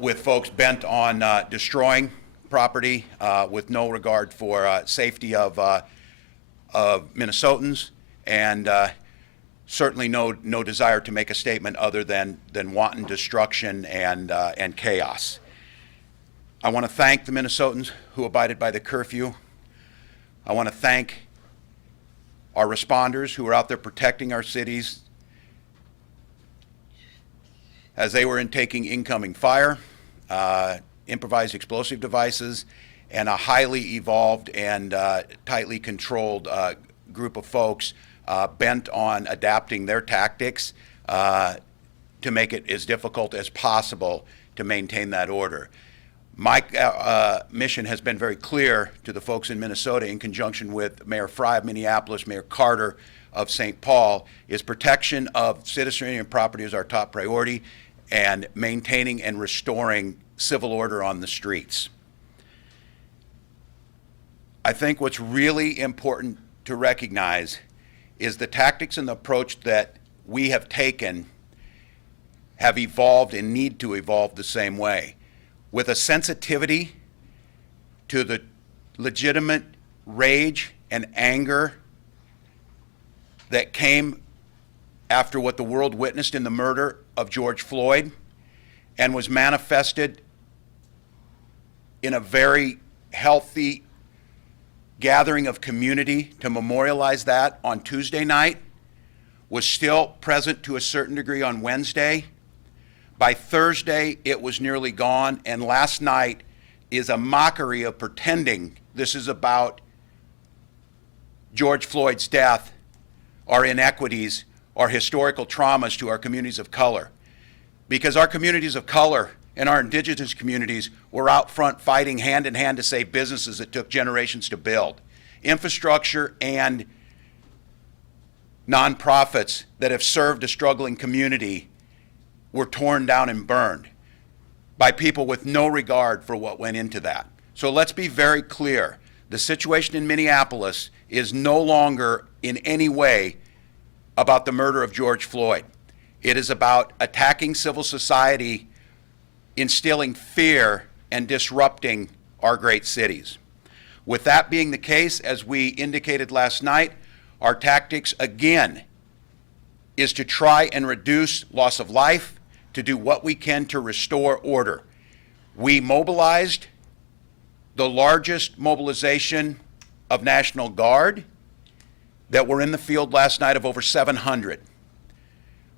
with folks bent on destroying property with no regard for safety of Minnesotans, and certainly no desire to make a statement other than wanton destruction and chaos. I want to thank the Minnesotans who abided by the curfew. I want to thank our responders who are out there protecting our cities as they were taking incoming fire, improvised explosive devices, and a highly evolved and tightly controlled group of folks bent on adapting their tactics to make it as difficult as possible to maintain that order. My mission has been very clear to the folks in Minnesota, in conjunction with Mayor Frey of Minneapolis, Mayor Carter of St. Paul, is protection of citizenry and property is our top priority, and maintaining and restoring civil order on the streets. I think what's really important to recognize is the tactics and the approach that we have taken have evolved and need to evolve the same way, with a sensitivity to the legitimate rage and anger that came after what the world witnessed in the murder of George Floyd, and was manifested in a very healthy gathering of community to memorialize that on Tuesday night, was still present to a certain degree on Wednesday. By Thursday, it was nearly gone, and last night is a mockery of pretending this is about George Floyd's death, our inequities, our historical traumas to our communities of color. Because our communities of color and our indigenous communities were out front fighting hand in hand to save businesses that took generations to build, infrastructure and nonprofits that have served a struggling community were torn down and burned by people with no regard for what went into that. So let's be very clear. The situation in Minneapolis is no longer in any way about the murder of George Floyd. It is about attacking civil society, instilling fear, and disrupting our great cities. With that being the case, as we indicated last night, our tactics again is to try and reduce loss of life, to do what we can to restore order. We mobilized the largest mobilization of National Guard that were in the field last night of over 700.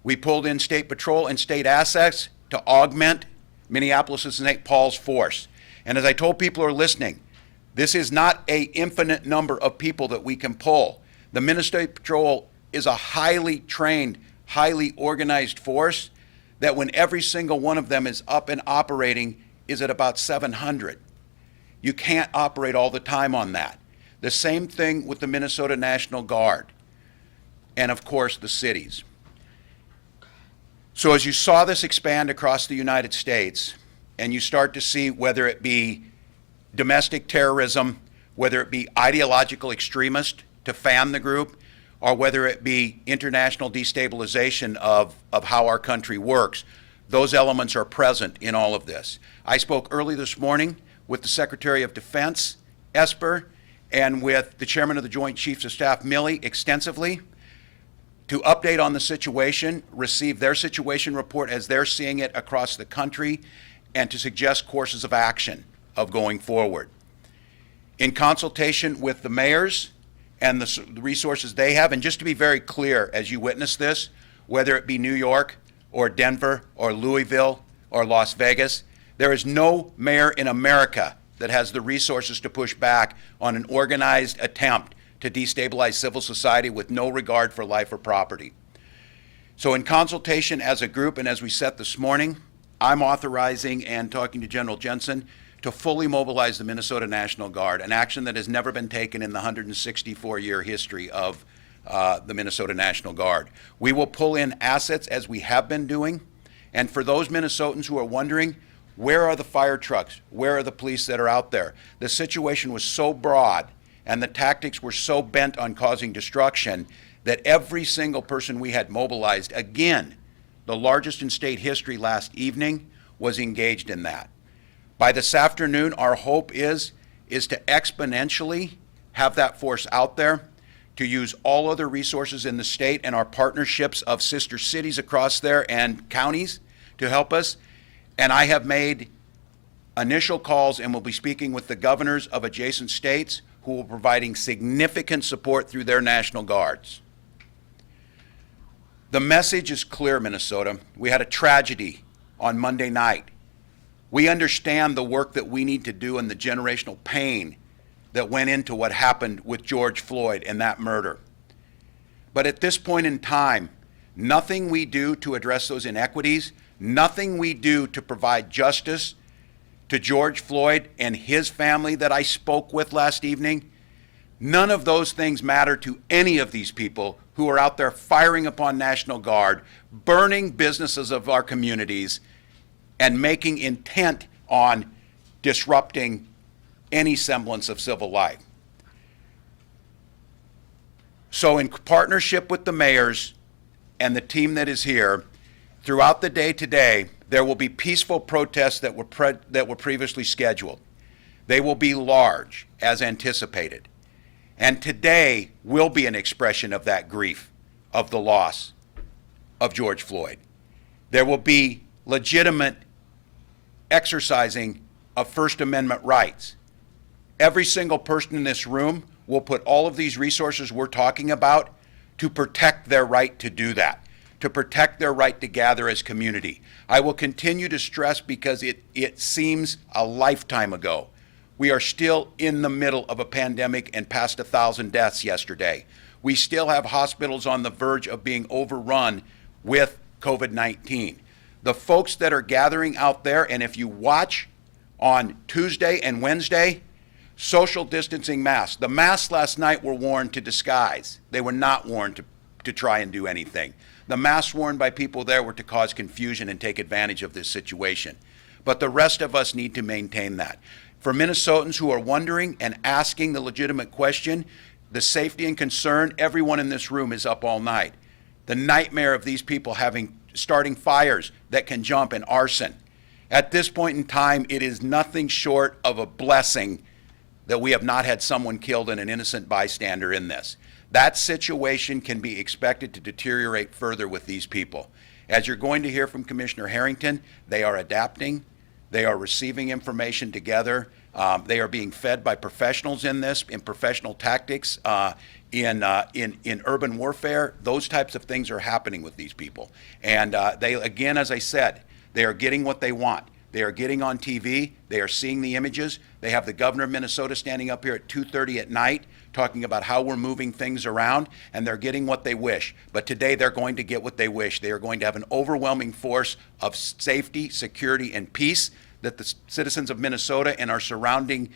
We pulled in state patrol and state assets to augment Minneapolis and St. Paul's force. And as I told people who are listening, this is not an infinite number of people that we can pull. The Minnesota Patrol is a highly trained, highly organized force that when every single one of them is up and operating is at about 700. You can't operate all the time on that. The same thing with the Minnesota National Guard and, of course, the cities. So as you saw this expand across the United States, and you start to see whether it be domestic terrorism, whether it be ideological extremists to fan the group, or whether it be international destabilization of how our country works, those elements are present in all of this. I spoke early this morning with the Secretary of Defense, Esper, and with the Chairman of the Joint Chiefs of Staff, Milley, extensively to update on the situation, receive their situation report as they're seeing it across the country, and to suggest courses of action of going forward. In consultation with the mayors and the resources they have, and just to be very clear as you witness this, whether it be New York or Denver or Louisville or Las Vegas, there is no mayor in America that has the resources to push back on an organized attempt to destabilize civil society with no regard for life or property. So in consultation as a group, and as we set this morning, I'm authorizing and talking to General Jensen to fully mobilize the Minnesota National Guard, an action that has never been taken in the 164-year history of the Minnesota National Guard. We will pull in assets as we have been doing, and for those Minnesotans who are wondering, where are the fire trucks? Where are the police that are out there? The situation was so broad and the tactics were so bent on causing destruction that every single person we had mobilized, again, the largest in state history last evening, was engaged in that. By this afternoon, our hope is to exponentially have that force out there, to use all other resources in the state and our partnerships of sister cities across there and counties to help us. And I have made initial calls and will be speaking with the governors of adjacent states who will be providing significant support through their National Guards. The message is clear, Minnesota. We had a tragedy on Monday night. We understand the work that we need to do and the generational pain that went into what happened with George Floyd and that murder. But at this point in time, nothing we do to address those inequities, nothing we do to provide justice to George Floyd and his family that I spoke with last evening, none of those things matter to any of these people who are out there firing upon National Guard, burning businesses of our communities, and making intent on disrupting any semblance of civil life. So in partnership with the mayors and the team that is here, throughout the day today, there will be peaceful protests that were previously scheduled. They will be large, as anticipated. And today will be an expression of that grief, of the loss of George Floyd. There will be legitimate exercising of First Amendment rights. Every single person in this room will put all of these resources we're talking about to protect their right to do that, to protect their right to gather as community. I will continue to stress because it seems a lifetime ago. We are still in the middle of a pandemic and past 1,000 deaths yesterday. We still have hospitals on the verge of being overrun with COVID-19. The folks that are gathering out there, and if you watch on Tuesday and Wednesday, social distancing masks. The masks last night were worn to disguise. They were not worn to try and do anything. The masks worn by people there were to cause confusion and take advantage of this situation. But the rest of us need to maintain that. For Minnesotans who are wondering and asking the legitimate question, the safety and concern, everyone in this room is up all night. The nightmare of these people starting fires that can jump and arson. At this point in time, it is nothing short of a blessing that we have not had someone killed and an innocent bystander in this. That situation can be expected to deteriorate further with these people. As you're going to hear from Commissioner Harrington, they are adapting, they are receiving information together, they are being fed by professionals in this, in professional tactics, in urban warfare. Those types of things are happening with these people. And they, again, as I said, they are getting what they want. They are getting on TV. They are seeing the images. They have the governor of Minnesota standing up here at 2:30 at night talking about how we're moving things around, and they're getting what they wish. But today they're going to get what they wish. They are going to have an overwhelming force of safety, security, and peace that the citizens of Minnesota and our surrounding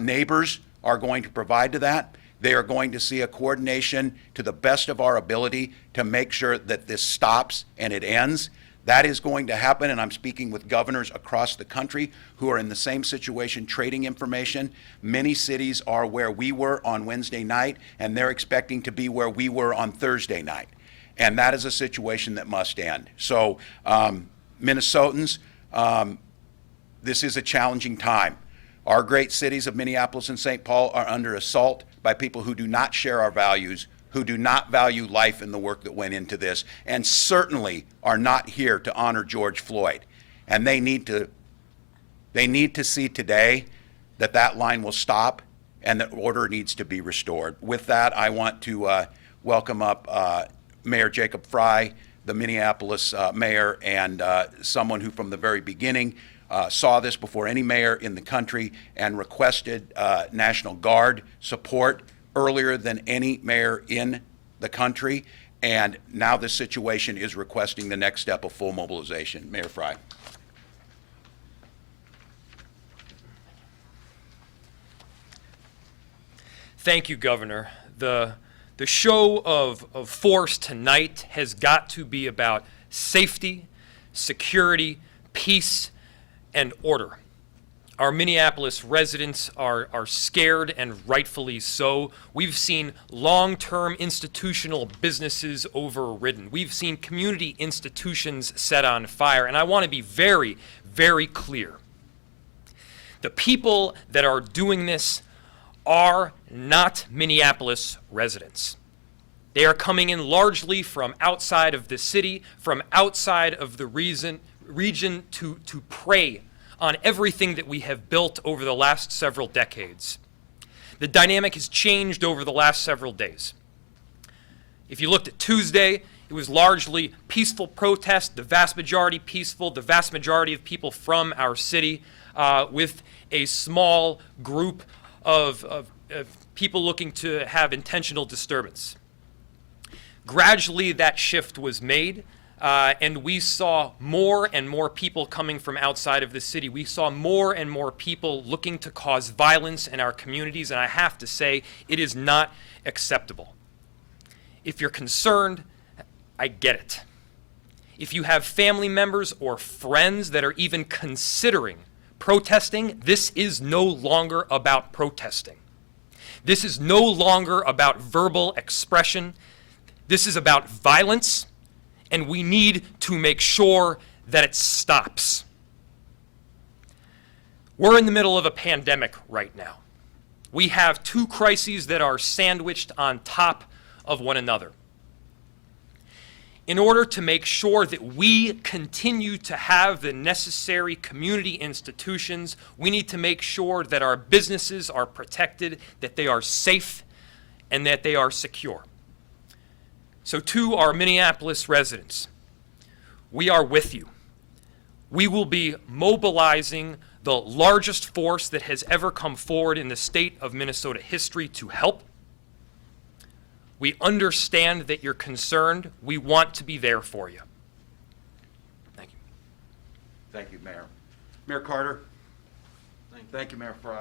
neighbors are going to provide to that. They are going to see a coordination to the best of our ability to make sure that this stops and it ends. That is going to happen, and I'm speaking with governors across the country who are in the same situation, trading information. Many cities are where we were on Wednesday night, and they're expecting to be where we were on Thursday night. And that is a situation that must end. So, Minnesotans, this is a challenging time. Our great cities of Minneapolis and St. Paul are under assault by people who do not share our values, who do not value life and the work that went into this, and certainly are not here to honor George Floyd. And they need to see today that that line will stop and that order needs to be restored. With that, I want to welcome up Mayor Jacob Frey, the Minneapolis mayor, and someone who from the very beginning saw this before any mayor in the country and requested National Guard support earlier than any mayor in the country, and now this situation is requesting the next step of full mobilization. Mayor Frey. Thank you, Governor. The show of force tonight has got to be about safety, security, peace, and order. Our Minneapolis residents are scared, and rightfully so. We've seen long-term institutional businesses overridden. We've seen community institutions set on fire, and I want to be very, very clear. The people that are doing this are not Minneapolis residents. They are coming in largely from outside of the city, from outside of the region to prey on everything that we have built over the last several decades. The dynamic has changed over the last several days. If you looked at Tuesday, it was largely peaceful protest, the vast majority peaceful, the vast majority of people from our city, with a small group of people looking to have intentional disturbance. Gradually, that shift was made, and we saw more and more people coming from outside of the city. We saw more and more people looking to cause violence in our communities, and I have to say, it is not acceptable. If you're concerned, I get it. If you have family members or friends that are even considering protesting, this is no longer about protesting. This is no longer about verbal expression. This is about violence, and we need to make sure that it stops. We're in the middle of a pandemic right now. We have two crises that are sandwiched on top of one another. In order to make sure that we continue to have the necessary community institutions, we need to make sure that our businesses are protected, that they are safe, and that they are secure. So to our Minneapolis residents, we are with you. We will be mobilizing the largest force that has ever come forward in the state of Minnesota history to help. We understand that you're concerned. We want to be there for you. Thank you. Thank you, Mayor. Mayor Carter? Thank you, Mayor Frey.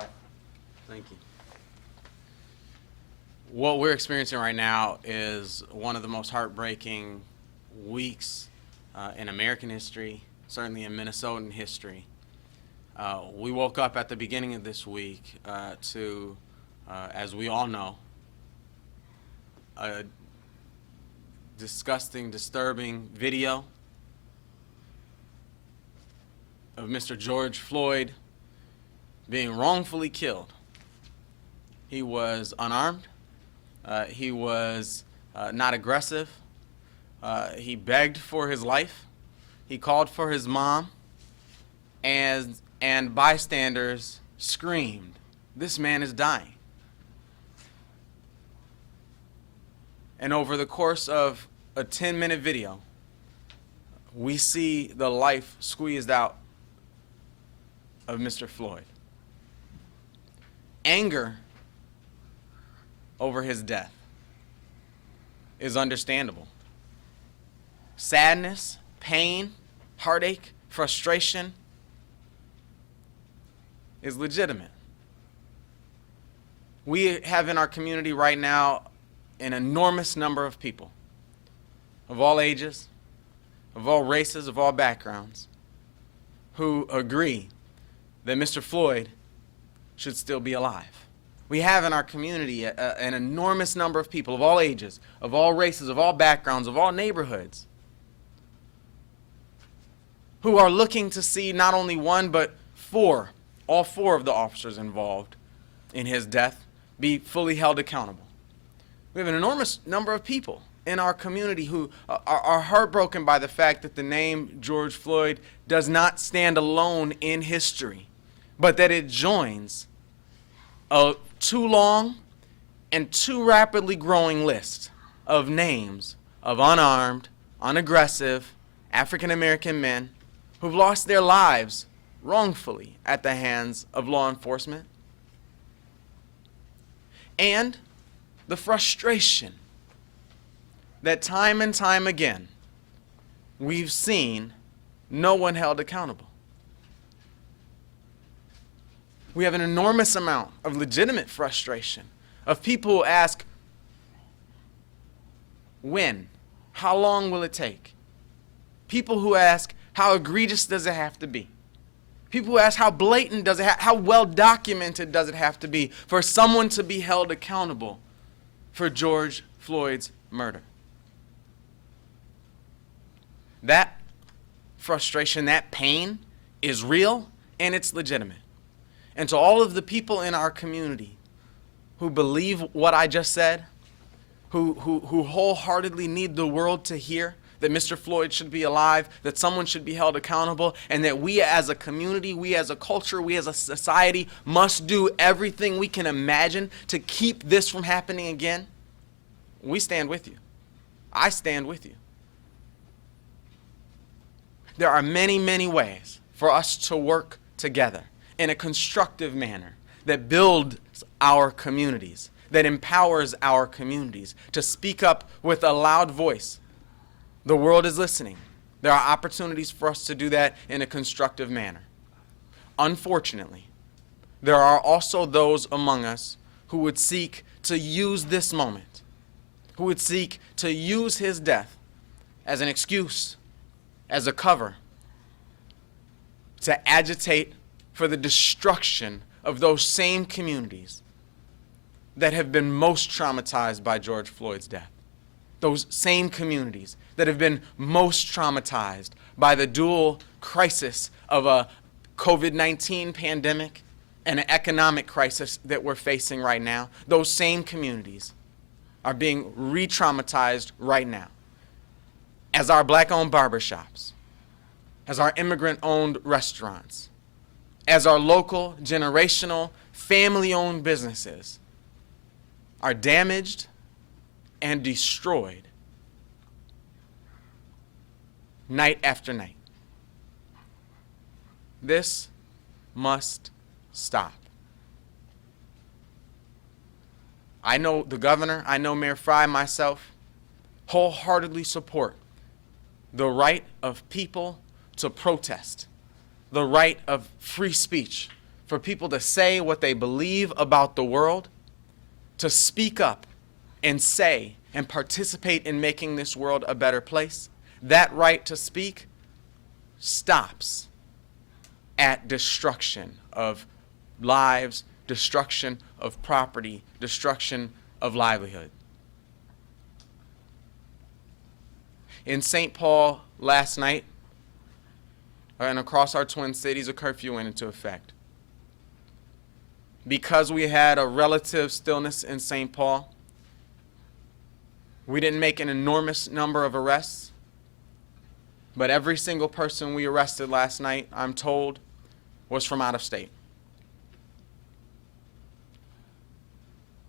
Thank you. What we're experiencing right now is one of the most heartbreaking weeks in American history, certainly in Minnesotan history. We woke up at the beginning of this week to, as we all know, a disgusting, disturbing video of Mr. George Floyd being wrongfully killed. He was unarmed. He was not aggressive. He begged for his life. He called for his mom, and bystanders screamed, "This man is dying." And over the course of a 10-minute video, we see the life squeezed out of Mr. Floyd. Anger over his death is understandable. Sadness, pain, heartache, frustration is legitimate. We have in our community right now an enormous number of people of all ages, of all races, of all backgrounds, who agree that Mr. Floyd should still be alive. We have in our community an enormous number of people of all ages, of all races, of all backgrounds, of all neighborhoods, who are looking to see not only one, but all four of the officers involved in his death be fully held accountable. We have an enormous number of people in our community who are heartbroken by the fact that the name George Floyd does not stand alone in history, but that it joins a too long and too rapidly growing list of names of unarmed, unaggressive African American men who've lost their lives wrongfully at the hands of law enforcement. And the frustration that time and time again we've seen no one held accountable. We have an enormous amount of legitimate frustration of people who ask, when? How long will it take? People who ask, how egregious does it have to be? People who ask, how blatant does it how well documented does it have to be for someone to be held accountable for George Floyd's murder? That frustration, that pain is real and it's legitimate. And to all of the people in our community who believe what I just said, who wholeheartedly need the world to hear that Mr. Floyd should be alive, that someone should be held accountable, and that we as a community, we as a culture, we as a society must do everything we can imagine to keep this from happening again, we stand with you. I stand with you. There are many, many ways for us to work together in a constructive manner that builds our communities, that empowers our communities to speak up with a loud voice. The world is listening. There are opportunities for us to do that in a constructive manner. Unfortunately, there are also those among us who would seek to use this moment, who would seek to use his death as an excuse, as a cover, to agitate for the destruction of those same communities that have been most traumatized by George Floyd's death. Those same communities that have been most traumatized by the dual crisis of a COVID-19 pandemic and an economic crisis that we're facing right now. Those same communities are being re-traumatized right now. As our black-owned barbershops, as our immigrant-owned restaurants, as our local, generational, family-owned businesses are damaged and destroyed night after night. This must stop. I know the governor, I know Mayor Frey, myself, wholeheartedly support the right of people to protest, the right of free speech for people to say what they believe about the world, to speak up and say and participate in making this world a better place. That right to speak stops at destruction of lives, destruction of property, destruction of livelihood. In St. Paul last night, and across our Twin Cities, a curfew went into effect. Because we had a relative stillness in St. Paul, we didn't make an enormous number of arrests, but every single person we arrested last night, I'm told, was from out of state.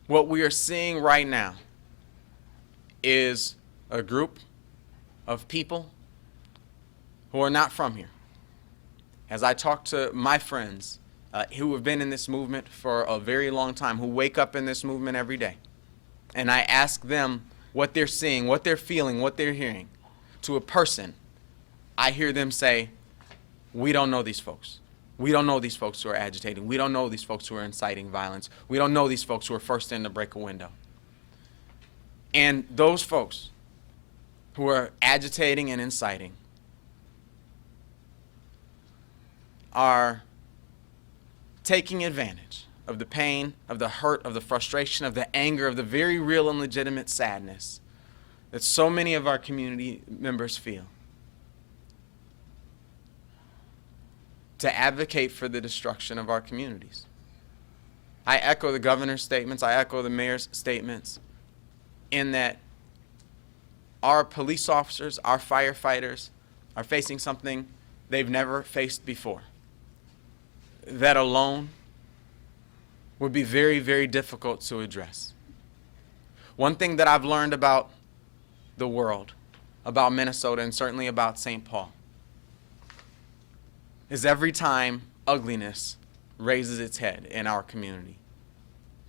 What we are seeing right now is a group of people who are not from here. As I talk to my friends who have been in this movement for a very long time, who wake up in this movement every day, and I ask them what they're seeing, what they're feeling, what they're hearing, to a person, I hear them say, we don't know these folks. We don't know these folks who are agitating. We don't know these folks who are inciting violence. We don't know these folks who are first in to break a window. And those folks who are agitating and inciting are taking advantage of the pain, of the hurt, of the frustration, of the anger, of the very real and legitimate sadness that so many of our community members feel, to advocate for the destruction of our communities. I echo the governor's statements, I echo the mayor's statements, in that our police officers, our firefighters are facing something they've never faced before. That alone would be very, very difficult to address. One thing that I've learned about the world, about Minnesota, and certainly about St. Paul, is every time ugliness raises its head in our community,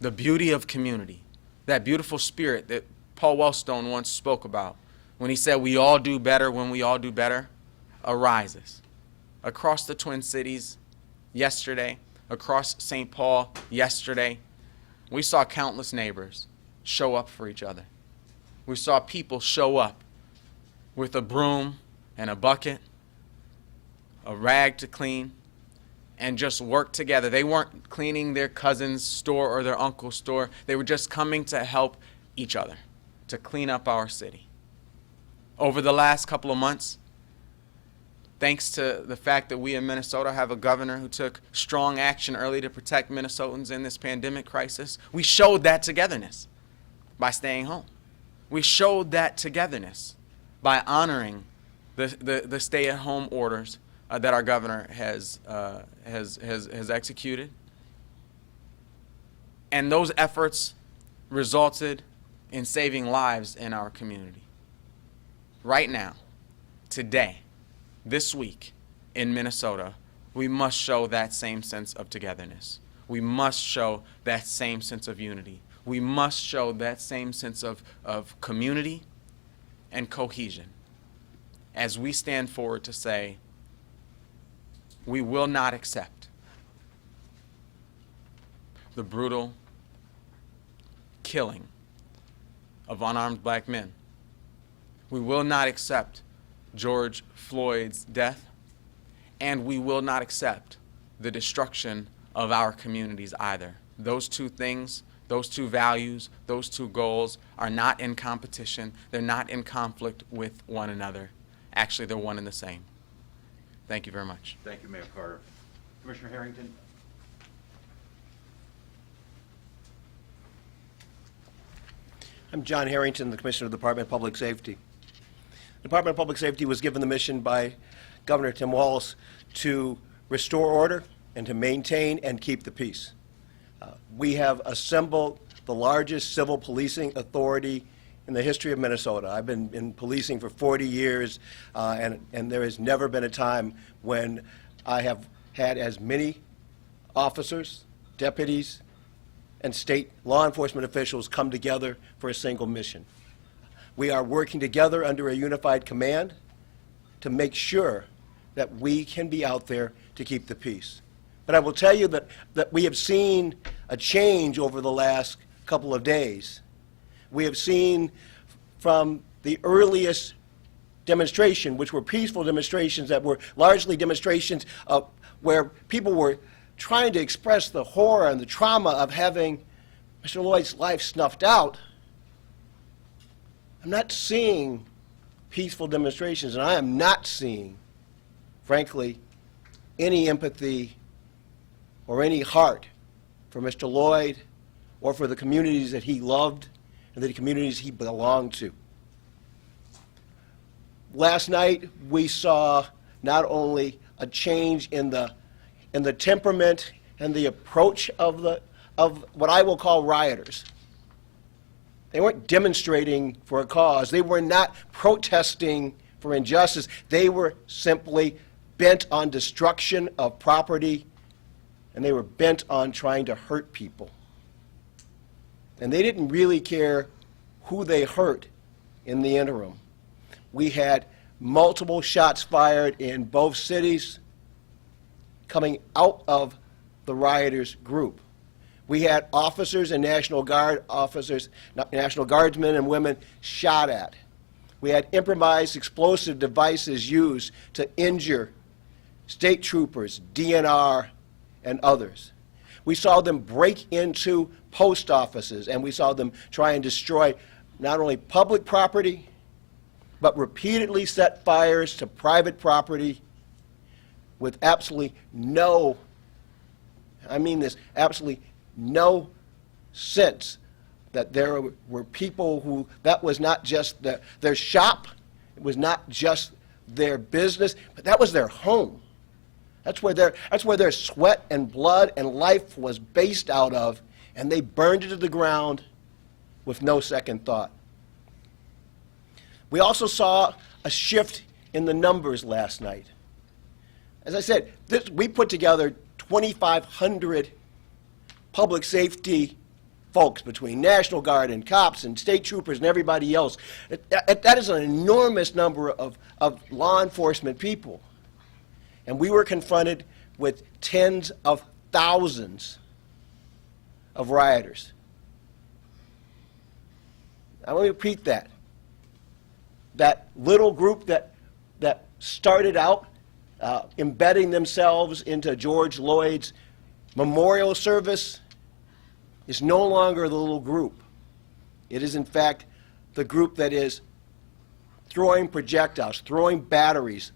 the beauty of community, that beautiful spirit that Paul Wellstone once spoke about when he said we all do better when we all do better, arises. Across the Twin Cities yesterday, across St. Paul yesterday, we saw countless neighbors show up for each other. We saw people show up with a broom and a bucket, a rag to clean, and just work together. They weren't cleaning their cousin's store or their uncle's store. They were just coming to help each other, to clean up our city. Over the last couple of months, thanks to the fact that we in Minnesota have a governor who took strong action early to protect Minnesotans in this pandemic crisis, we showed that togetherness by staying home. We showed that togetherness by honoring the stay-at-home orders that our governor has executed. And those efforts resulted in saving lives in our community. Right now, today, this week in Minnesota, we must show that same sense of togetherness. We must show that same sense of unity. We must show that same sense of community and cohesion as we stand forward to say, we will not accept the brutal killing of unarmed black men. We will not accept George Floyd's death, and we will not accept the destruction of our communities either. Those two things, those two values, those two goals are not in competition. They're not in conflict with one another. Actually, they're one and the same. Thank you very much. Thank you, Mayor Carter. Commissioner Harrington? I'm John Harrington, the Commissioner of the Department of Public Safety. The Department of Public Safety was given the mission by Governor Tim Walz to restore order and to maintain and keep the peace. We have assembled the largest civil policing authority in the history of Minnesota. I've been in policing for 40 years, and there has never been a time when I have had as many officers, deputies, and state law enforcement officials come together for a single mission. We are working together under a unified command to make sure that we can be out there to keep the peace. But I will tell you that we have seen a change over the last couple of days. We have seen from the earliest demonstration, which were peaceful demonstrations that were largely demonstrations where people were trying to express the horror and the trauma of having Mr. Lloyd's life snuffed out. I'm not seeing peaceful demonstrations, and I am not seeing, frankly, any empathy or any heart for Mr. Lloyd or for the communities that he loved and the communities he belonged to. Last night, we saw not only a change in the temperament and the approach of what I will call rioters. They weren't demonstrating for a cause. They were not protesting for injustice. They were simply bent on destruction of property, and they were bent on trying to hurt people. And they didn't really care who they hurt in the interim. We had multiple shots fired in both cities coming out of the rioters' group. We had officers and National Guard officers, National Guardsmen and women shot at. We had improvised explosive devices used to injure state troopers, DNR, and others. We saw them break into post offices, and we saw them try and destroy not only public property, but repeatedly set fires to private property with absolutely no, I mean this, absolutely no sense that there were people who, that was not just their shop, it was not just their business, but that was their home. That's where their sweat and blood and life was based out of, and they burned it to the ground with no second thought. We also saw a shift in the numbers last night. As I said, we put together 2,500 public safety folks between National Guard and cops and state troopers and everybody else. That is an enormous number of law enforcement people. And we were confronted with tens of thousands of rioters. I want to repeat that. That little group that started out embedding themselves into George Lloyd's memorial service is no longer the little group. It is, in fact, the group that is throwing projectiles, throwing batteries,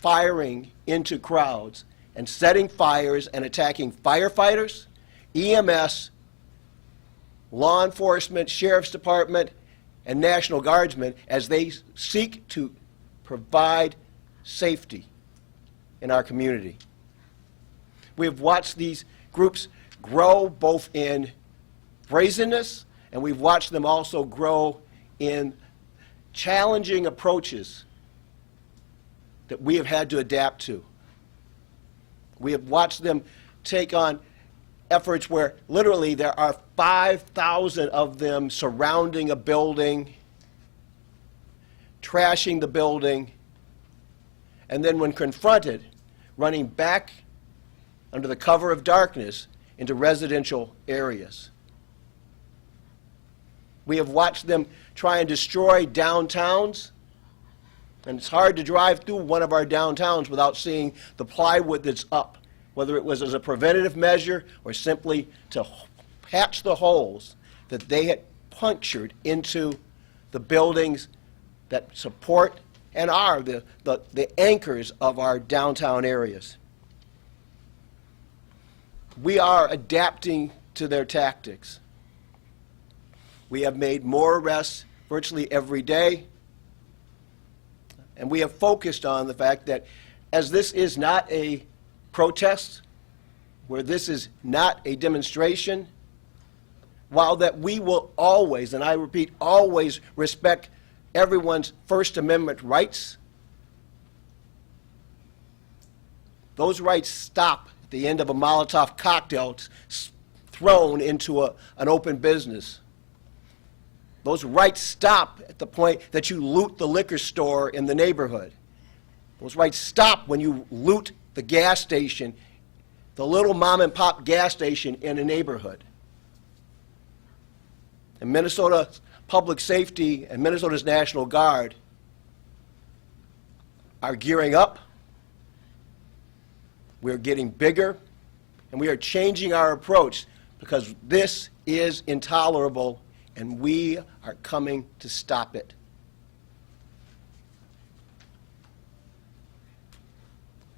firing into crowds and setting fires and attacking firefighters, EMS, law enforcement, sheriff's department, and National Guardsmen as they seek to provide safety in our community. We have watched these groups grow both in brazenness, and we've watched them also grow in challenging approaches that we have had to adapt to. We have watched them take on efforts where literally there are 5,000 of them surrounding a building, trashing the building, and then when confronted, running back under the cover of darkness into residential areas. We have watched them try and destroy downtowns, and it's hard to drive through one of our downtowns without seeing the plywood that's up, whether it was as a preventative measure or simply to patch the holes that they had punctured into the buildings that support and are the anchors of our downtown areas. We are adapting to their tactics. We have made more arrests virtually every day, and we have focused on the fact that as this is not a protest, where this is not a demonstration, while that we will always, and I repeat, always respect everyone's First Amendment rights, those rights stop at the end of a Molotov cocktail thrown into an open business. Those rights stop at the point that you loot the liquor store in the neighborhood. Those rights stop when you loot the gas station, the little mom and pop gas station in a neighborhood. And Minnesota Public Safety and Minnesota's National Guard are gearing up. We're getting bigger, and we are changing our approach because this is intolerable, and we are coming to stop it.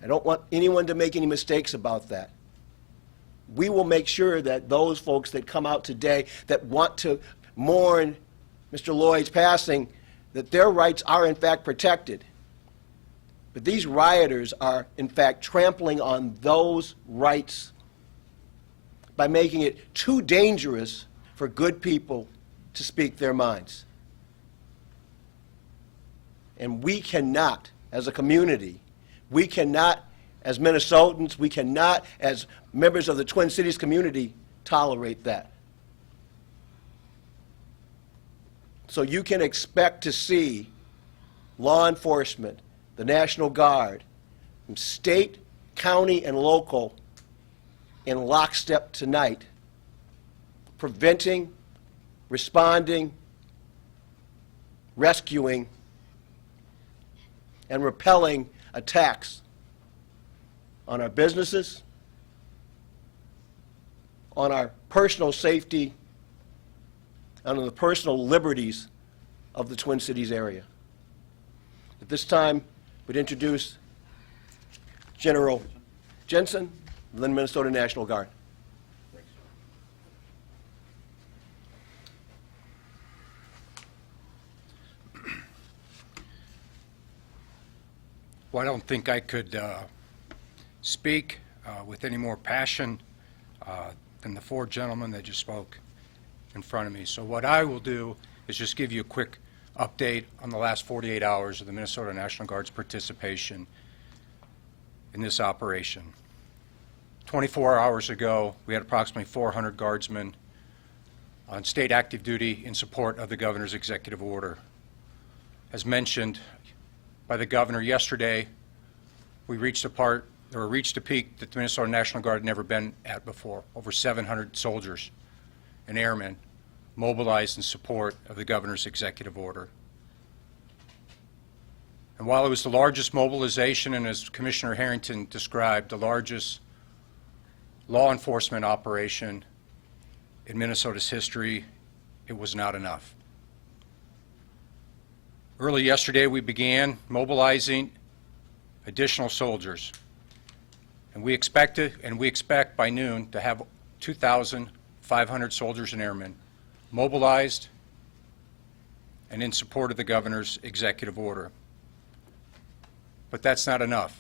I don't want anyone to make any mistakes about that. We will make sure that those folks that come out today that want to mourn Mr. Lloyd's passing, that their rights are in fact protected. But these rioters are in fact trampling on those rights by making it too dangerous for good people to speak their minds. And we cannot, as a community, we cannot, as Minnesotans, we cannot, as members of the Twin Cities community, tolerate that. So you can expect to see law enforcement, the National Guard, from state, county, and local in lockstep tonight, preventing, responding, rescuing, and repelling attacks on our businesses, on our personal safety, and on the personal liberties of the Twin Cities area. At this time, we'd introduce General Jensen, of the Minnesota National Guard. Well, I don't think I could speak with any more passion than the four gentlemen that just spoke in front of me. So what I will do is just give you a quick update on the last 48 hours of the Minnesota National Guard's participation in this operation. 24 hours ago, we had approximately 400 guardsmen on state active duty in support of the governor's executive order. As mentioned by the governor yesterday, we reached a peak that the Minnesota National Guard had never been at before. Over 700 soldiers and airmen mobilized in support of the governor's executive order. And while it was the largest mobilization, and as Commissioner Harrington described, the largest law enforcement operation in Minnesota's history, it was not enough. Early yesterday, we began mobilizing additional soldiers. And we expect by noon to have 2,500 soldiers and airmen mobilized and in support of the governor's executive order. But that's not enough.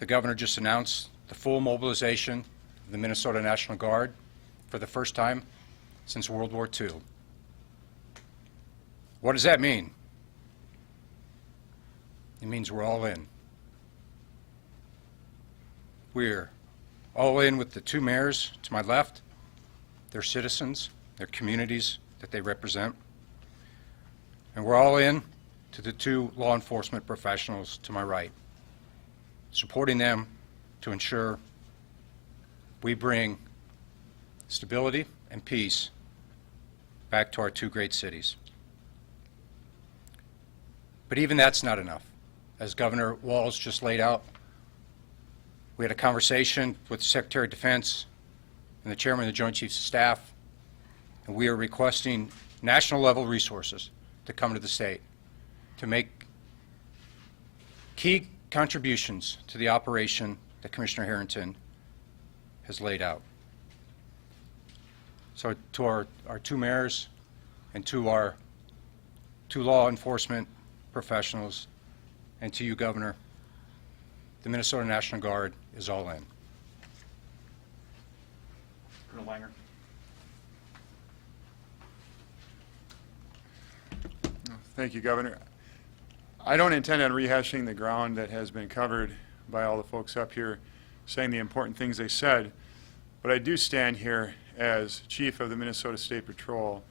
The governor just announced the full mobilization of the Minnesota National Guard for the first time since World War II. What does that mean? It means we're all in. We're all in with the two mayors to my left, their citizens, their communities that they represent. And we're all in to the two law enforcement professionals to my right, supporting them to ensure we bring stability and peace back to our two great cities. But even that's not enough. As Governor Walz just laid out, we had a conversation with the Secretary of Defense and the Chairman of the Joint Chiefs of Staff, and we are requesting national-level resources to come to the state to make key contributions to the operation that Commissioner Harrington has laid out. So to our two mayors and to our two law enforcement professionals and to you, Governor, the Minnesota National Guard is all in. Colonel Langer. Thank you, Governor. I don't intend on rehashing the ground that has been covered by all the folks up here saying the important things they said, but I do stand here as Chief of the Minnesota State Patrol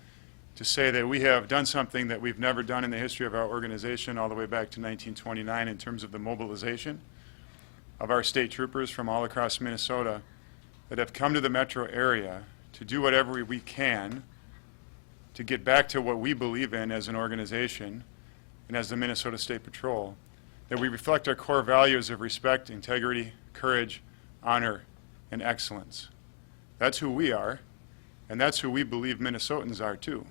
to say that we have done something that we've never done in the history of our organization all the way back to 1929 in terms of the mobilization of our state troopers from all across Minnesota that have come to the metro area to do whatever we can to get back to what we believe in as an organization and as the Minnesota State Patrol, that we reflect our core values of respect, integrity, courage, honor, and excellence. That's who we are, and that's who we believe Minnesotans are too.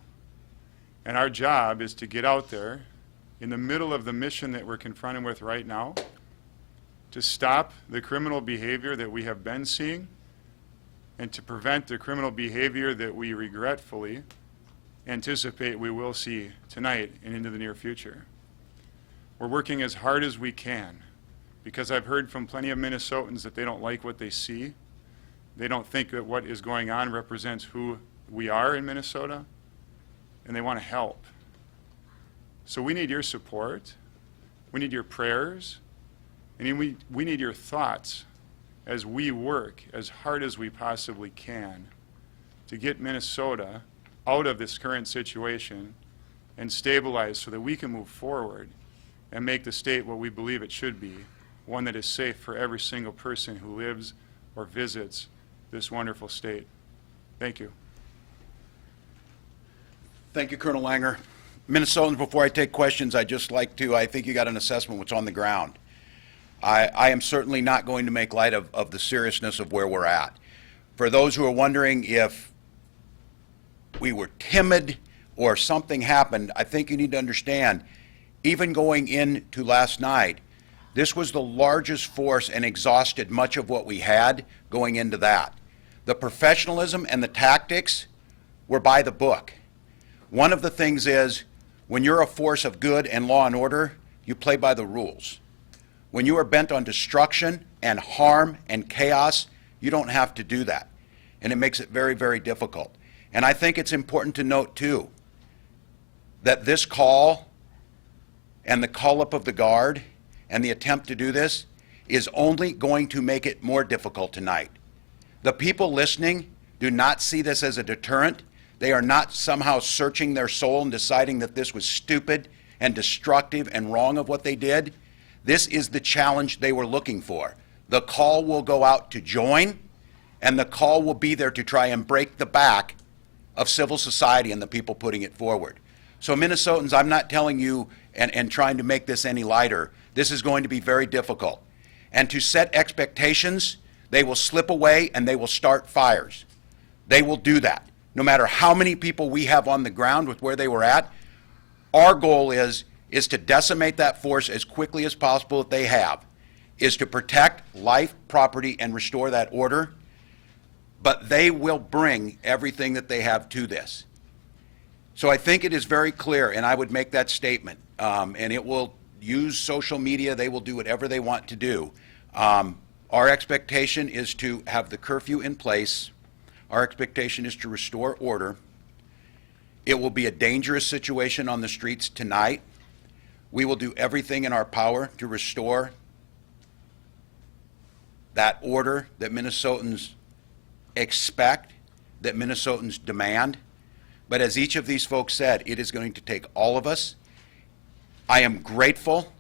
And our job is to get out there in the middle of the mission that we're confronted with right now, to stop the criminal behavior that we have been seeing, and to prevent the criminal behavior that we regretfully anticipate we will see tonight and into the near future. We're working as hard as we can because I've heard from plenty of Minnesotans that they don't like what they see. They don't think that what is going on represents who we are in Minnesota, and they want to help. So we need your support, we need your prayers, and we need your thoughts as we work as hard as we possibly can to get Minnesota out of this current situation and stabilize so that we can move forward and make the state what we believe it should be, one that is safe for every single person who lives or visits this wonderful state. Thank you. Thank you, Colonel Langer. Minnesotans, before I take questions, I'd just like to, I think you got an assessment of what's on the ground. I am certainly not going to make light of the seriousness of where we're at. For those who are wondering if we were timid or something happened, I think you need to understand, even going into last night, this was the largest force and exhausted much of what we had going into that. The professionalism and the tactics were by the book. One of the things is, when you're a force of good and law and order, you play by the rules. When you are bent on destruction and harm and chaos, you don't have to do that. And it makes it very, very difficult. And I think it's important to note, too, that this call and the call-up of the Guard and the attempt to do this is only going to make it more difficult tonight. The people listening do not see this as a deterrent. They are not somehow searching their soul and deciding that this was stupid and destructive and wrong of what they did. This is the challenge they were looking for. The call will go out to join, and the call will be there to try and break the back of civil society and the people putting it forward. So Minnesotans, I'm not telling you and trying to make this any lighter. This is going to be very difficult. And to set expectations, they will slip away and they will start fires. They will do that. No matter how many people we have on the ground with where they were at, our goal is is to decimate that force as quickly as possible that they have, is to protect life, property, and restore that order, but they will bring everything that they have to this. So I think it is very clear, and I would make that statement, and it will use social media, they will do whatever they want to do. Our expectation is to have the curfew in place. Our expectation is to restore order. It will be a dangerous situation on the streets tonight. We will do everything in our power to restore that order that Minnesotans expect, that Minnesotans demand. But as each of these folks said, it is going to take all of us. I am grateful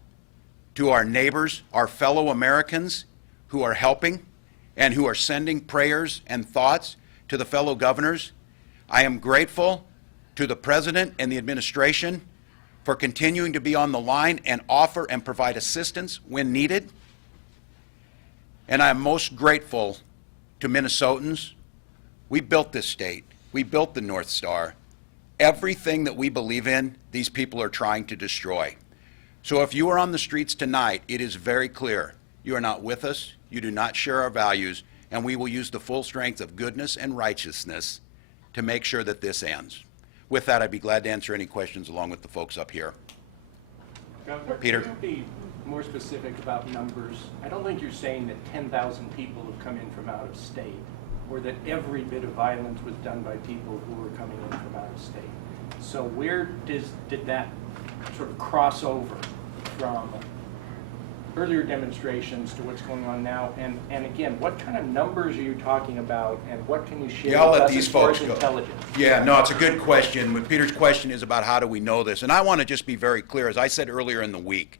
to our neighbors, our fellow Americans who are helping and who are sending prayers and thoughts to the fellow governors. I am grateful to the President and the administration for continuing to be on the line and offer and provide assistance when needed. And I am most grateful to Minnesotans. We built this state. We built the North Star. Everything that we believe in, these people are trying to destroy. So if you are on the streets tonight, it is very clear. You are not with us. You do not share our values, and we will use the full strength of goodness and righteousness to make sure that this ends. With that, I'd be glad to answer any questions along with the folks up here. Governor, Peter. could you be more specific about numbers? I don't think you're saying that 10,000 people have come in from out of state, or that every bit of violence was done by people who were coming in from out of state. So where did that sort of cross over from earlier demonstrations to what's going on now? And again, what kind of numbers are you talking about, and what can you share Yeah, I'll with let us these as far folks as go. intelligence? Yeah, no, it's a good question. But Peter's question is about how do we know this? And I want to just be very clear, as I said earlier in the week,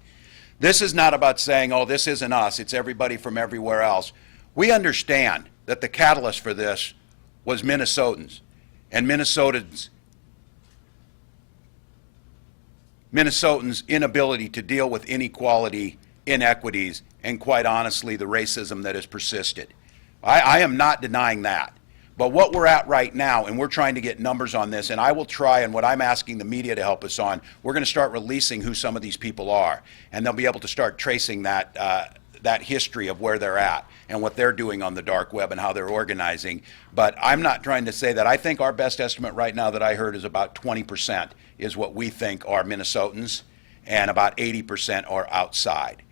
this is not about saying, oh, this isn't us, it's everybody from everywhere else. We understand that the catalyst for this was Minnesotans and Minnesotans' inability to deal with inequality, inequities, and quite honestly, the racism that has persisted. I am not denying that. But what we're at right now, and we're trying to get numbers on this, and I will try, and what I'm asking the media to help us on, we're going to start releasing who some of these people are, and they'll be able to start tracing that history of where they're at and what they're doing on the dark web and how they're organizing. But I'm not trying to say that. I think our best estimate right now that I heard is about 20% is what we think are Minnesotans, and about 80% are outside.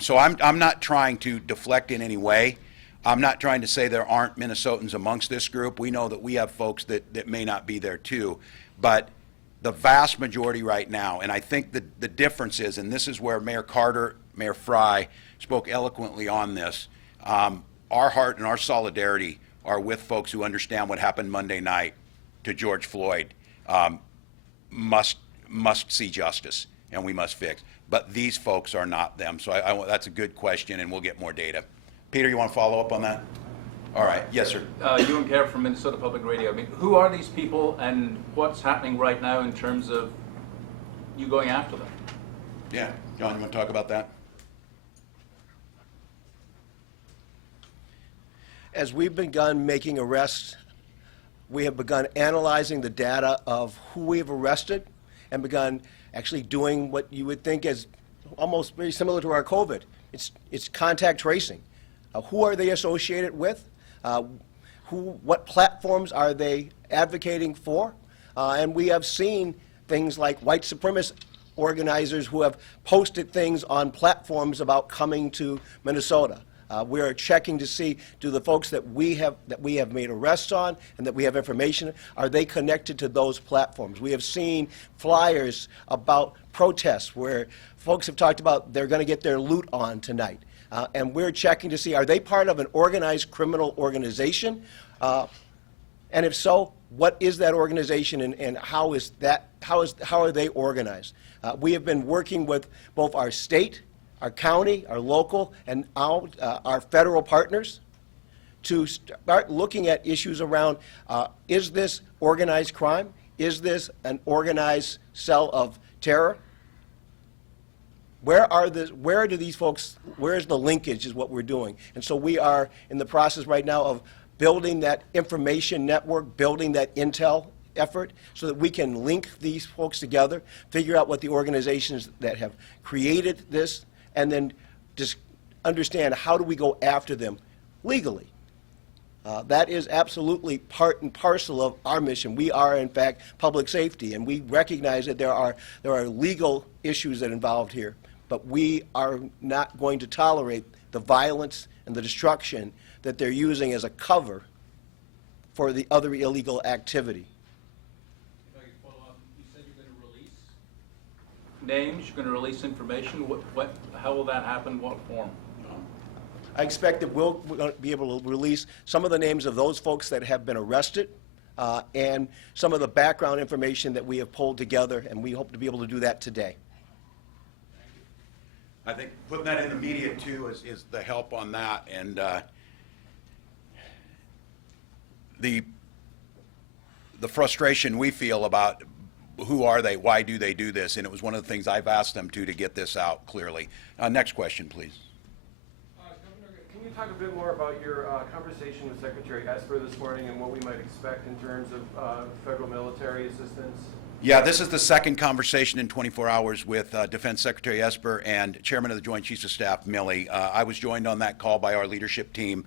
So I'm not trying to deflect in any way. I'm not trying to say there aren't Minnesotans amongst this group. We know that we have folks that may not be there too. But the vast majority right now, and I think the difference is, and this is where Mayor Carter, Mayor Frey spoke eloquently on this, our heart and our solidarity are with folks who understand what happened Monday night to George Floyd. Must see justice, and we must fix. But these folks are not them. So that's a good question, and we'll get more data. Peter, you want to follow up on that? All right. Yes, sir. Ewan Kerr from Minnesota Public Radio. I mean, who are these people, and what's happening right now in terms of you going after them? Yeah. John, you want to talk about that? As we've begun making arrests, we have begun analyzing the data of who we have arrested and begun actually doing what you would think is almost very similar to our COVID. It's contact tracing. Who are they associated with? What platforms are they advocating for? And we have seen things like white supremacist organizers who have posted things on platforms about coming to Minnesota. We are checking to see, do the folks that we have made arrests on and that we have information, are they connected to those platforms? We have seen flyers about protests where folks have talked about they're going to get their loot on tonight. And we're checking to see, are they part of an organized criminal organization? And if so, what is that organization, and how are they organized? We have been working with both our state, our county, our local, and our federal partners to start looking at issues around, is this organized crime? Is this an organized cell of terror? Where do these folks, where's the linkage is what we're doing. And so we are in the process right now of building that information network, building that intel effort so that we can link these folks together, figure out what the organizations that have created this, and then just understand how do we go after them legally. That is absolutely part and parcel of our mission. We are, in fact, public safety, and we recognize that there are legal issues that are involved here, but we are not going to tolerate the violence and the destruction that they're using as a cover for the other illegal activity. If I could follow up, you said you're going to release names, you're going to release information. How will that happen? What form? I expect that we'll be able to release some of the names of those folks that have been arrested and some of the background information that we have pulled together, and we hope to be able to do that today. I think putting that in the media too is the help on that, and the frustration we feel about who are they, why do they do this, and it was one of the things I've asked them to get this out clearly. Next question, please. Governor, can you talk a bit more about your conversation with Secretary Esper this morning and what we might expect in terms of federal military assistance? Yeah, this is the second conversation in 24 hours with Defense Secretary Esper and Chairman of the Joint Chiefs of Staff, Milley. I was joined on that call by our leadership team,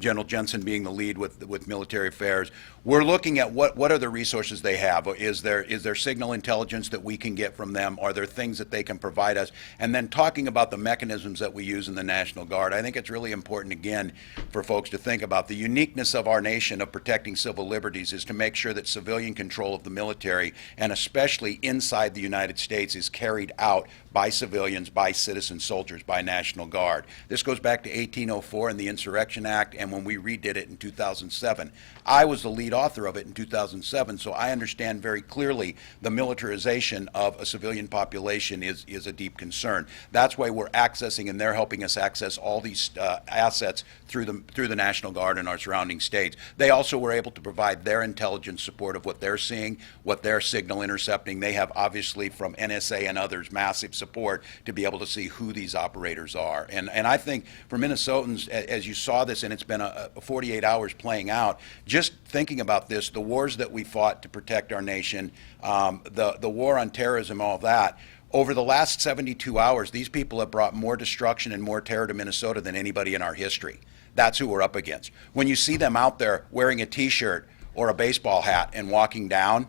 General Jensen being the lead with military affairs. We're looking at what are the resources they have. Is there signal intelligence that we can get from them? Are there things that they can provide us? And then talking about the mechanisms that we use in the National Guard. I think it's really important, again, for folks to think about the uniqueness of our nation of protecting civil liberties is to make sure that civilian control of the military, and especially inside the United States, is carried out by civilians, by citizen soldiers, by National Guard. This goes back to 1804 and the Insurrection Act, and when we redid it in 2007. I was the lead author of it in 2007, so I understand very clearly the militarization of a civilian population is a deep concern. That's why we're accessing, and they're helping us access all these assets through the National Guard and our surrounding states. They also were able to provide their intelligence support of what they're seeing, what they're signal intercepting. They have, obviously, from NSA and others, massive support to be able to see who these operators are. And I think for Minnesotans, as you saw this, and it's been 48 hours playing out, just thinking about this, the wars that we fought to protect our nation, the war on terrorism, all of that, over the last 72 hours, these people have brought more destruction and more terror to Minnesota than anybody in our history. That's who we're up against. When you see them out there wearing a T-shirt or a baseball hat and walking down,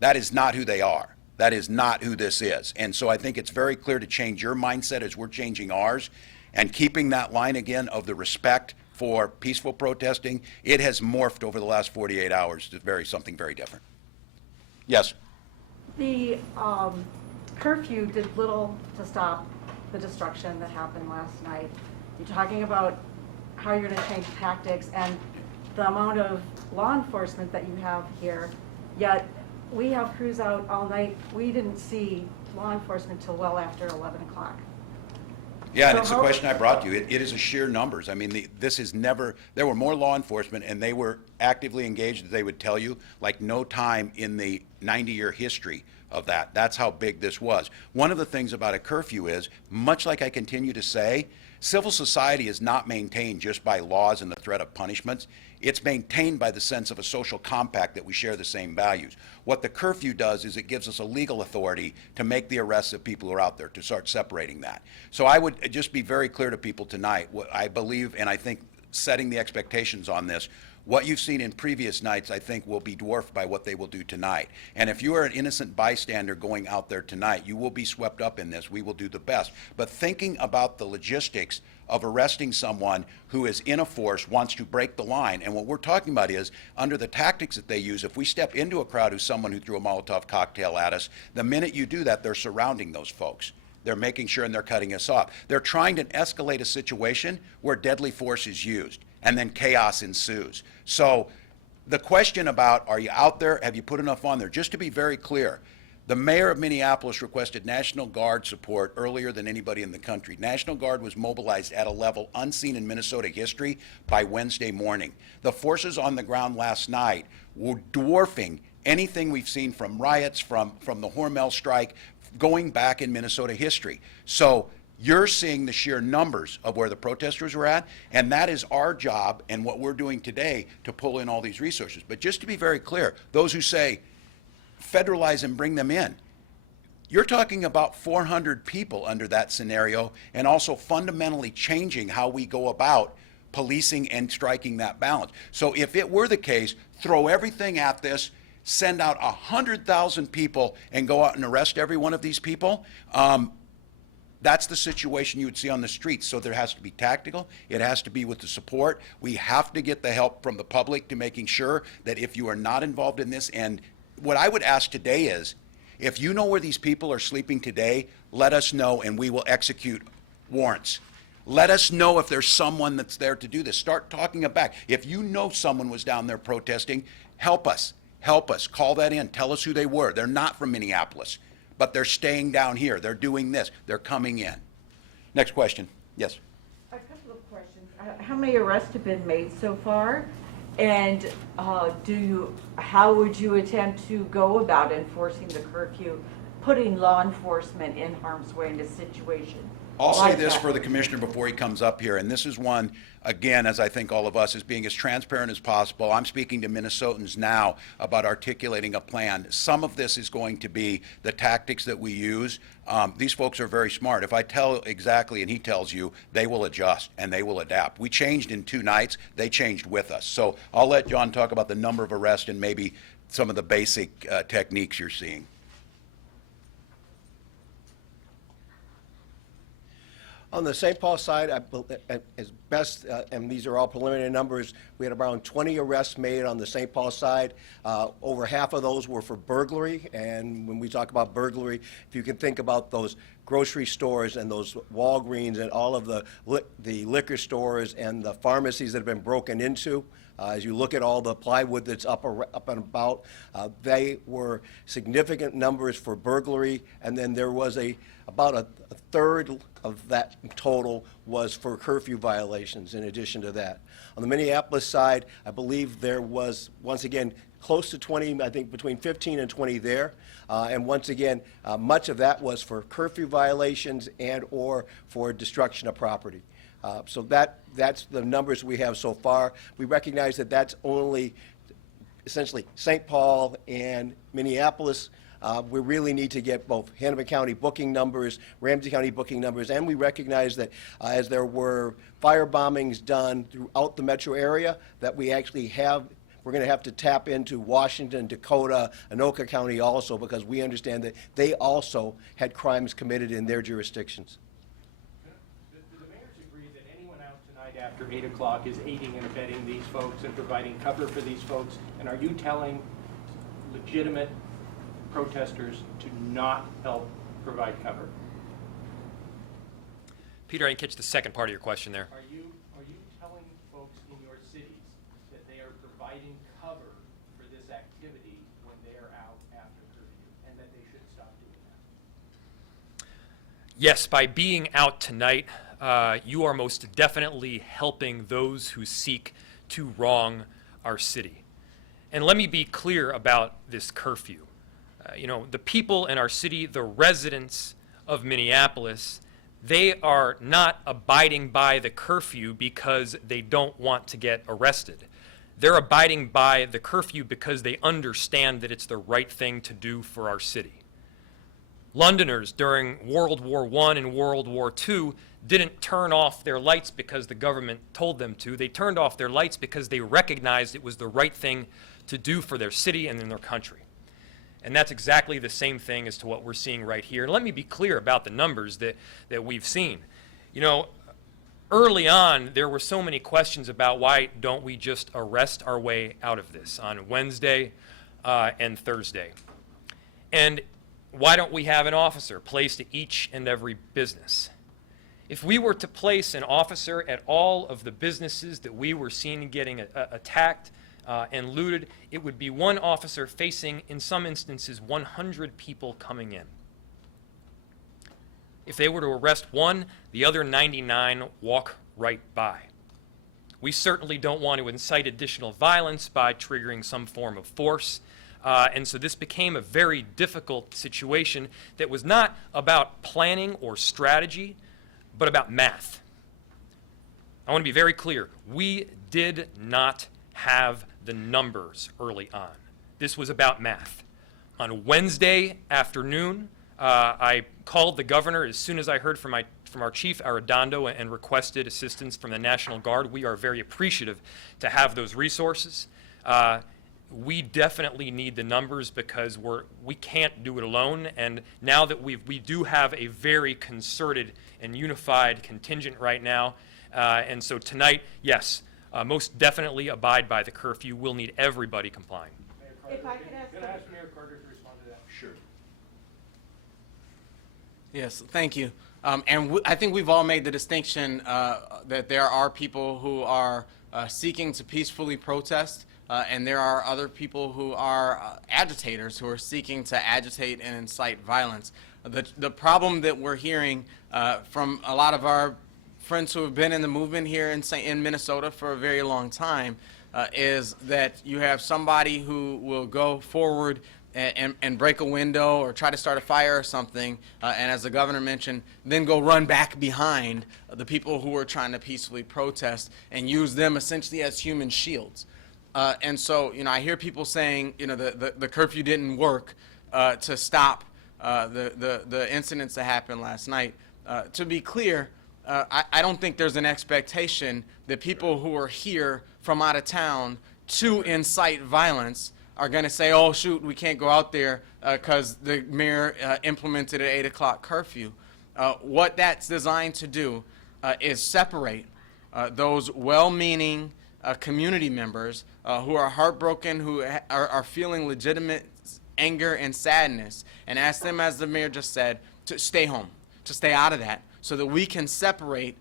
that is not who they are. That is not who this is. And so I think it's very clear to change your mindset as we're changing ours, and keeping that line again of the respect for peaceful protesting. It has morphed over the last 48 hours to something very different. Yes? The curfew did little to stop the destruction that happened last night. You're talking about how you're going to change tactics and the amount of law enforcement that you have here, yet we have crews out all night. We didn't see law enforcement till well after 11 o'clock. Yeah, and it's a question I brought to you. It is a sheer numbers. I mean, this is never, there were more law enforcement, and they were actively engaged, they would tell you, like no time in the 90-year history of that. That's how big this was. One of the things about a curfew is, much like I continue to say, civil society is not maintained just by laws and the threat of punishments. It's maintained by the sense of a social compact that we share the same values. What the curfew does is it gives us a legal authority to make the arrests of people who are out there, to start separating that. So I would just be very clear to people tonight, what I believe, and I think setting the expectations on this, what you've seen in previous nights, I think, will be dwarfed by what they will do tonight. And if you are an innocent bystander going out there tonight, you will be swept up in this. We will do the best. But thinking about the logistics of arresting someone who is in a force, wants to break the line, and what we're talking about is, under the tactics that they use, if we step into a crowd who's someone who threw a Molotov cocktail at us, the minute you do that, they're surrounding those folks. They're making sure and they're cutting us off. They're trying to escalate a situation where deadly force is used, and then chaos ensues. So the question about, are you out there, have you put enough on there? Just to be very clear, the mayor of Minneapolis requested National Guard support earlier than anybody in the country. National Guard was mobilized at a level unseen in Minnesota history by Wednesday morning. The forces on the ground last night were dwarfing anything we've seen from riots, from the Hormel strike, going back in Minnesota history. So you're seeing the sheer numbers of where the protesters were at, and that is our job and what we're doing today to pull in all these resources. But just to be very clear, those who say, federalize and bring them in. You're talking about 400 people under that scenario, and also fundamentally changing how we go about policing and striking that balance. So if it were the case, throw everything at this, send out 100,000 people and go out and arrest every one of these people. That's the situation you would see on the streets. So there has to be tactical. It has to be with the support. We have to get the help from the public to making sure that if you are not involved in this, and what I would ask today is, if you know where these people are sleeping today, let us know and we will execute warrants. Let us know if there's someone that's there to do this. Start talking it back. If you know someone was down there protesting, help us. Help us. Call that in. Tell us who they were. They're not from Minneapolis, but they're staying down here. They're doing this. They're coming in. Next question. Yes. A couple of questions. How many arrests have been made so far? And how would you attempt to go about enforcing the curfew, putting law enforcement in harm's way in a situation? I'll say like this that? for the commissioner before he comes up here, and this is one, again, as I think all of us, is being as transparent as possible. I'm speaking to Minnesotans now about articulating a plan. Some of this is going to be the tactics that we use. These folks are very smart. If I tell exactly and he tells you, they will adjust and they will adapt. We changed in 2 nights. They changed with us. So I'll let John talk about the number of arrests and maybe some of the basic techniques you're seeing. On the St. Paul side, as best, and these are all preliminary numbers, we had around 20 arrests made on the St. Paul side. Over half of those were for burglary, and when we talk about burglary, if you can think about those grocery stores and those Walgreens and all of the liquor stores and the pharmacies that have been broken into, as you look at all the plywood that's up and about, they were significant numbers for burglary, and then there was about a third of that total was for curfew violations in addition to that. On the Minneapolis side, I believe there was, once again, close to 20, I think between 15 and 20 there. And once again, much of that was for curfew violations and or for destruction of property. So that's the numbers we have so far. We recognize that that's only essentially St. Paul and Minneapolis. We really need to get both Hennepin County booking numbers, Ramsey County booking numbers, and we recognize that as there were fire bombings done throughout the metro area, that we actually we're going to have to tap into Washington, Dakota, Anoka County also, because we understand that they also had crimes committed in their jurisdictions. Do the mayors agree that anyone out tonight after 8 o'clock is aiding and abetting these folks and providing cover for these folks? And are you telling legitimate protesters to not help provide cover? Peter, I didn't catch the second part of your question there. Are you telling folks in your cities that they are providing cover for this activity when they are out after curfew and that they should stop doing that? Yes, by being out tonight, you are most definitely helping those who seek to wrong our city. And let me be clear about this curfew. The people in our city, the residents of Minneapolis, they are not abiding by the curfew because they don't want to get arrested. They're abiding by the curfew because they understand that it's the right thing to do for our city. Londoners during World War I and World War II didn't turn off their lights because the government told them to. They turned off their lights because they recognized it was the right thing to do for their city and in their country. And that's exactly the same thing as to what we're seeing right here. And let me be clear about the numbers that we've seen. Early on, there were so many questions about why don't we just arrest our way out of this on Wednesday and Thursday. And why don't we have an officer placed at each and every business? If we were to place an officer at all of the businesses that we were seeing getting attacked and looted, it would be one officer facing, in some instances, 100 people coming in. If they were to arrest one, the other 99 walk right by. We certainly don't want to incite additional violence by triggering some form of force. And so this became a very difficult situation that was not about planning or strategy, but about math. I want to be very clear. We did not have the numbers early on. This was about math. On Wednesday afternoon, I called the governor as soon as I heard from our chief, Arredondo, and requested assistance from the National Guard. We are very appreciative to have those resources. We definitely need the numbers because we can't do it alone. And now that we do have a very concerted and unified contingent right now, and so tonight, yes, most definitely abide by the curfew. We'll need everybody complying. If I could ask. Can I ask Mayor Carter to respond to that? Sure. Yes, thank you. I think we've all made the distinction that there are people who are seeking to peacefully protest, and there are other people who are agitators who are seeking to agitate and incite violence. The problem that we're hearing from a lot of our friends who have been in the movement here in Minnesota for a very long time is that you have somebody who will go forward and break a window or try to start a fire or something, and as the governor mentioned, then go run back behind the people who are trying to peacefully protest and use them essentially as human shields. And so, I hear people saying, the curfew didn't work to stop the incidents that happened last night. To be clear, I don't think there's an expectation that people who are here from out of town to incite violence are going to say, oh, shoot, we can't go out there because the mayor implemented an 8 o'clock curfew. What that's designed to do is separate those well-meaning community members who are heartbroken, who are feeling legitimate anger and sadness, and ask them, as the mayor just said, to stay home, to stay out of that, so that we can separate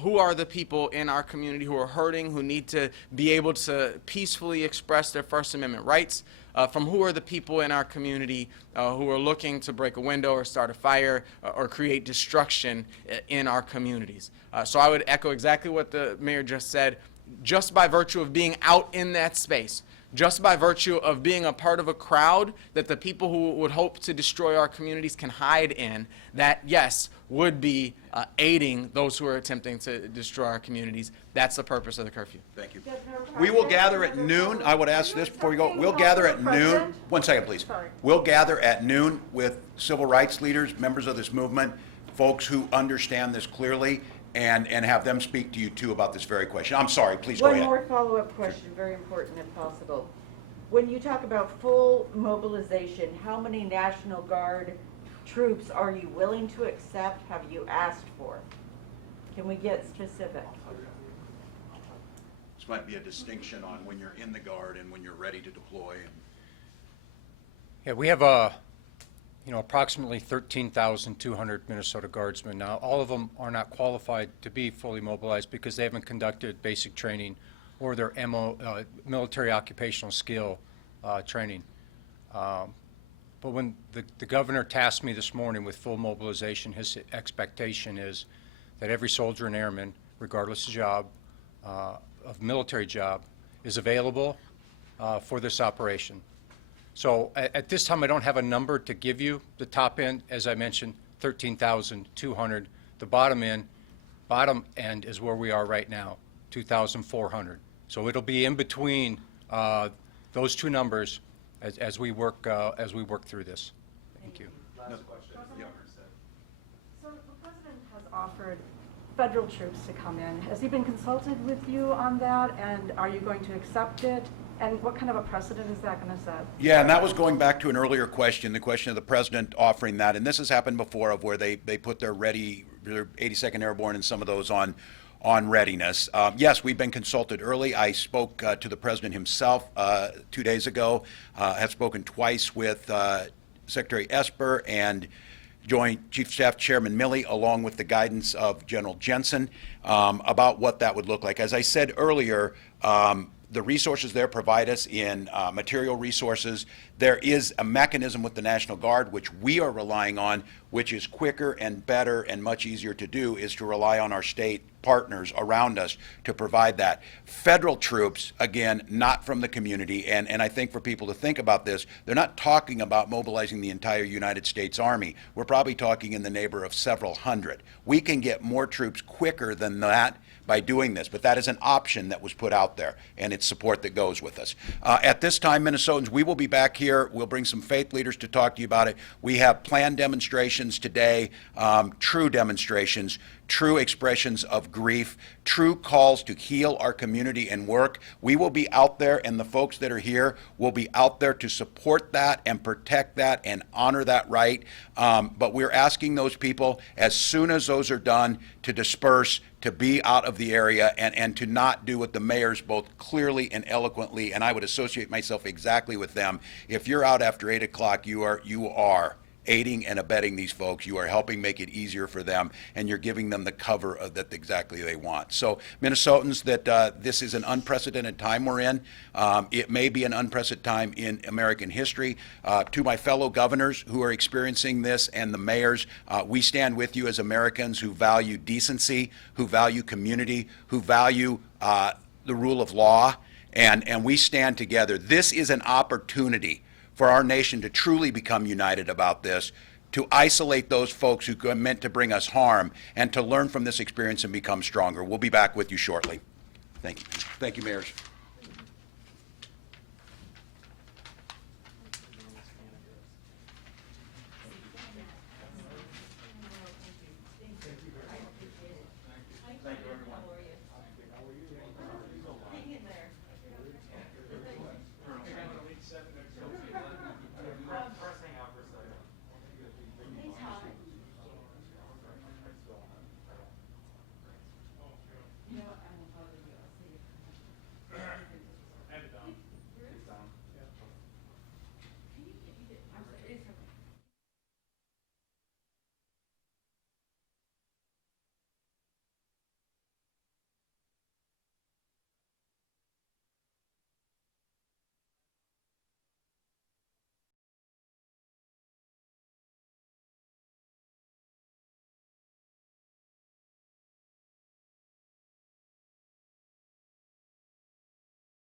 who are the people in our community who are hurting, who need to be able to peacefully express their First Amendment rights, from who are the people in our community who are looking to break a window or start a fire or create destruction in our communities. So I would echo exactly what the mayor just said. Just by virtue of being out in that space, just by virtue of being a part of a crowd that the people who would hope to destroy our communities can hide in, that, yes, would be aiding those who are attempting to destroy our communities. That's the purpose of the curfew. Thank you. We will gather at noon. I would ask this before we go. We'll gather at noon. 1 second, please. Sorry. We'll gather at noon with civil rights leaders, members of this movement, folks who understand this clearly, and have them speak to you, too, about this very question. I'm sorry. Please go ahead. One more follow-up question, very important if possible. When you talk about full mobilization, how many National Guard troops are you willing to accept, have you asked for? Can we get specific? This might be a distinction on when you're in the Guard and when you're ready to deploy. Yeah, we have approximately 13,200 Minnesota Guardsmen. Now, all of them are not qualified to be fully mobilized because they haven't conducted basic training or their military occupational skill training. But when the governor tasked me this morning with full mobilization, his expectation is that every soldier and airman, regardless of job, of military job, is available for this operation. So at this time, I don't have a number to give you. The top end, as I mentioned, 13,200. The bottom end is where we are right now, 2,400. So it'll be in between those two numbers as we work through this. Thank you. Last question. So the president has offered federal troops to come in. Has he been consulted with you on that, and are you going to accept it? And what kind of a precedent is that going to set? Yeah, and that was going back to an earlier question, the question of the president offering that. And this has happened before, of where they put their 82nd Airborne and some of those on readiness. Yes, we've been consulted early. I spoke to the president himself 2 days ago. Have spoken twice with Secretary Esper and Joint Chief of Staff Chairman Milley, along with the guidance of General Jensen, about what that would look like. As I said earlier, the resources there provide us in material resources. There is a mechanism with the National Guard, which we are relying on, which is quicker and better and much easier to do, is to rely on our state partners around us to provide that. Federal troops, again, not from the community, and I think for people to think about this, they're not talking about mobilizing the entire United States Army. We're probably talking in the neighborhood of several hundred. We can get more troops quicker than that by doing this, but that is an option that was put out there, and it's support that goes with us. At this time, Minnesotans, we will be back here. We'll bring some faith leaders to talk to you about it. We have planned demonstrations today, true demonstrations, true expressions of grief, true calls to heal our community and work. We will be out there, and the folks that are here will be out there to support that and protect that and honor that right. But we're asking those people, as soon as those are done, to disperse, to be out of the area, and to not do what the mayors both clearly and eloquently, and I would associate myself exactly with them. If you're out after 8 o'clock, you are aiding and abetting these folks. You are helping make it easier for them, and you're giving them the cover of that exactly they want. So, Minnesotans, that this is an unprecedented time we're in. It may be an unprecedented time in American history. To my fellow governors who are experiencing this and the mayors, we stand with you as Americans who value decency, who value community, who value the rule of law, and we stand together. This is an opportunity for our nation to truly become united about this, to isolate those folks who are meant to bring us harm, and to learn from this experience and become stronger. We'll be back with you shortly. Thank you. Thank you, mayors.